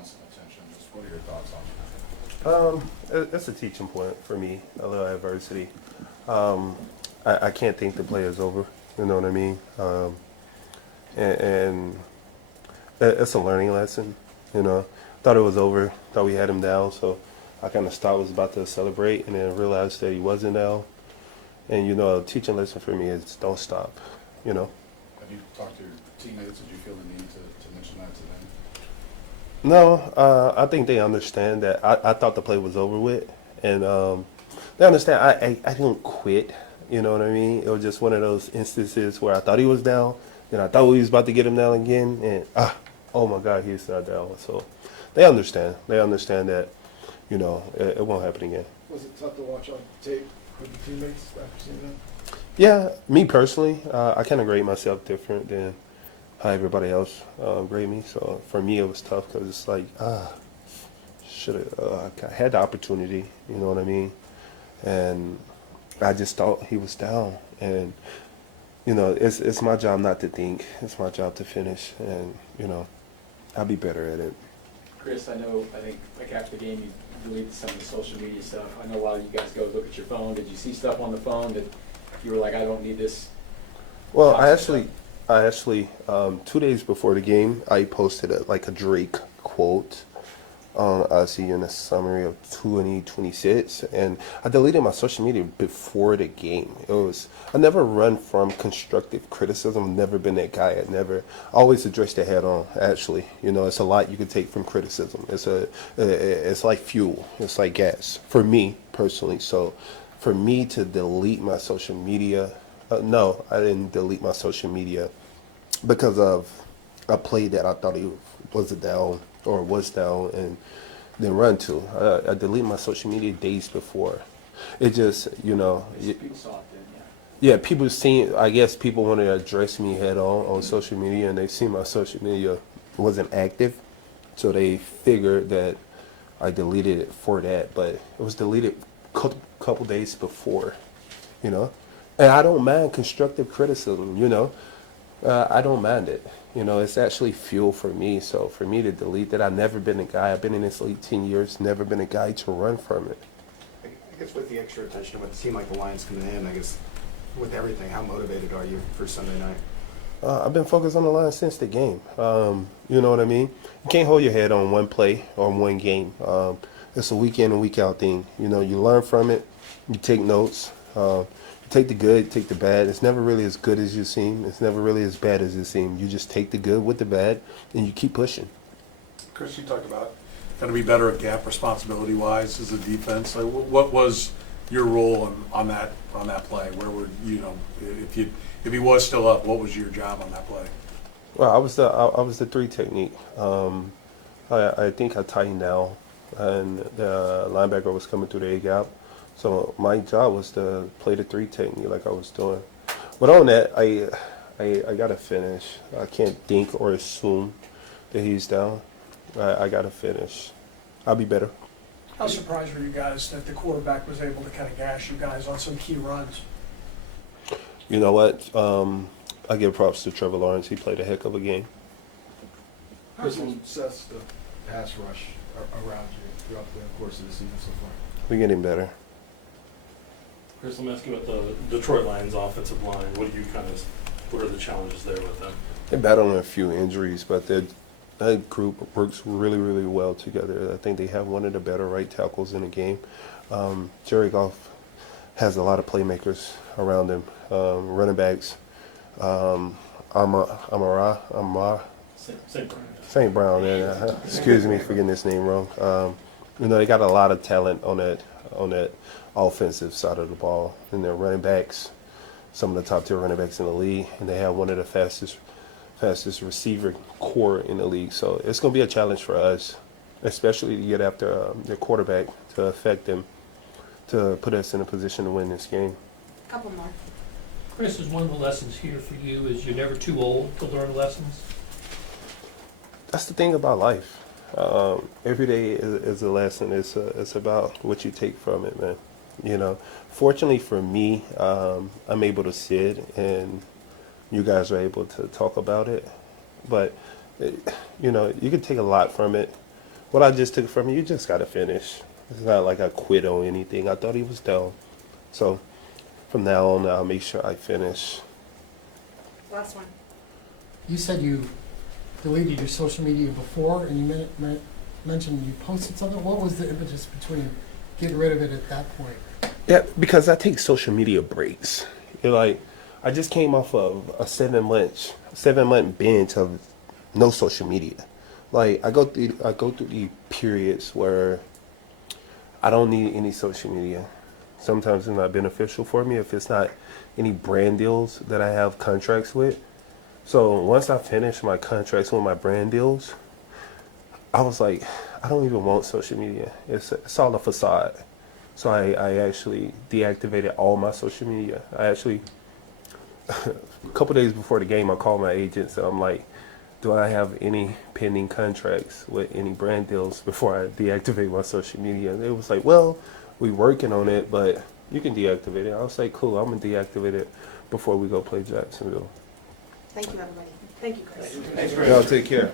constant attention. Just what are your thoughts on that? It's a teaching point for me. A little adversity. I can't think the play is over. You know what I mean? And it's a learning lesson. You know, thought it was over. Thought we had him down. So I kind of stopped. Was about to celebrate, and then realized that he wasn't down. And you know, a teaching lesson for me is don't stop. You know. Have you talked to your teammates? Did you feel the need to mention that to them? No, I think they understand that I thought the play was over with, and they understand I didn't quit. You know what I mean? It was just one of those instances where I thought he was down, then I thought we was about to get him down again, and oh my God, he's not down. So they understand. They understand that, you know, it won't happen again. Was it tough to watch on tape with the teammates after seeing that? Yeah, me personally, I kind of grade myself different than how everybody else grade me. So for me, it was tough because it's like, should have I had the opportunity, you know what I mean? And I just thought he was down. And, you know, it's my job not to think. It's my job to finish. And, you know, I'll be better at it. Chris, I think like after the game you deleted some of the social media stuff. I know a lot of you guys go look at your phone. Did you see stuff on the phone that you were like, I don't need this? Well, I actually, 2 days before the game, I posted a Drake quote on I see you in a summary of 2026, and I deleted my social media before the game. I never run from constructive criticism. I've never been that guy. I always addressed it head on. Actually, you know, it's a lot you can take from criticism. It's like fuel. It's like gas for me personally. So, for me to delete my social media, no, I didn't delete my social media because of a play that I thought he was down or was down and then run to. I deleted my social media days before. It just, you know. People saw it then, yeah. Yeah, I guess people wanted to address me head on social media, and they see my social media wasn't active. So they figured that I deleted it for that, but it was deleted couple days before, you know. And I don't mind constructive criticism, you know. I don't mind it. You know, it's actually fuel for me. So for me to delete that, I've never been a guy. I've been in this league 10 years, never been a guy to run from it. I guess with the extra attention with a team like the Lions coming in, I guess with everything, how motivated are you for Sunday night? I've been focused on the line since the game. You know what I mean? You can't hold your head on one play or one game. It's a week in and week out thing. You know, you learn from it. You take notes. Take the good, take the bad. It's never really as good as you seem. It's never really as bad as it seems. You just take the good with the bad, and you keep pushing. Chris, you talked about got to be better at gap responsibility-wise as a defense. Like, what was your role on that play? Where were if he was still up, what was your job on that play? Well, I was the three technique. I think I tightened down, and the linebacker was coming through the A gap. So my job was to play the three technique like I was doing. But on that, I gotta finish. I can't think or assume that he's down. I gotta finish. I'll be better. How surprised were you guys that the quarterback was able to kind of gash you guys on some key runs? You know what? I give props to Trevor Lawrence. He played a heck of a game. How do you assess the pass rush around you throughout the course of the season so far? We're getting better. Chris, let me ask you about the Detroit Lions offensive line. What are the challenges there with them? They're battling a few injuries, but that group works really, really well together. I think they have one of the better right tackles in the game. Jerry Goff has a lot of playmakers around him, running backs. St. Brown. Excuse me for getting this name wrong. You know, they got a lot of talent on that offensive side of the ball, and their running backs, some of the top tier running backs in the league, and they have one of the fastest receiver core in the league. So it's going to be a challenge for us, especially to get after their quarterback to affect them, to put us in a position to win this game. Couple more. Chris, is one of the lessons here for you is you're never too old to learn lessons? That's the thing about life. Every day is a lesson. It's about what you take from it, man. You know, fortunately for me, I'm able to sit and you guys are able to talk about it. But, you know, you can take a lot from it. what I just took from you just got to finish. It's not like I quit on anything. I thought he was down. So from now on, I'll make sure I finish. Last one. You said you deleted your social media before, and you mentioned you posted something. What was the impetus between getting rid of it at that point? Yeah, because I take social media breaks. You're like, I just came off of a 7-month binge of no social media. Like I go through the periods where I don't need any social media. Sometimes it's not beneficial for me if it's not any brand deals that I have contracts with. So once I finished my contracts with my brand deals, I was like, I don't even want social media. It's all a facade. So I actually deactivated all my social media. I actually, a couple days before the game, I called my agents and I'm like, do I have any pending contracts with any brand deals before I deactivate my social media? And it was like, well, we're working on it, but you can deactivate it. I was like, cool, I'm going to deactivate it before we go play Jacksonville. Thank you, everybody. Thank you, Chris. Thanks, Chris. Y'all take care.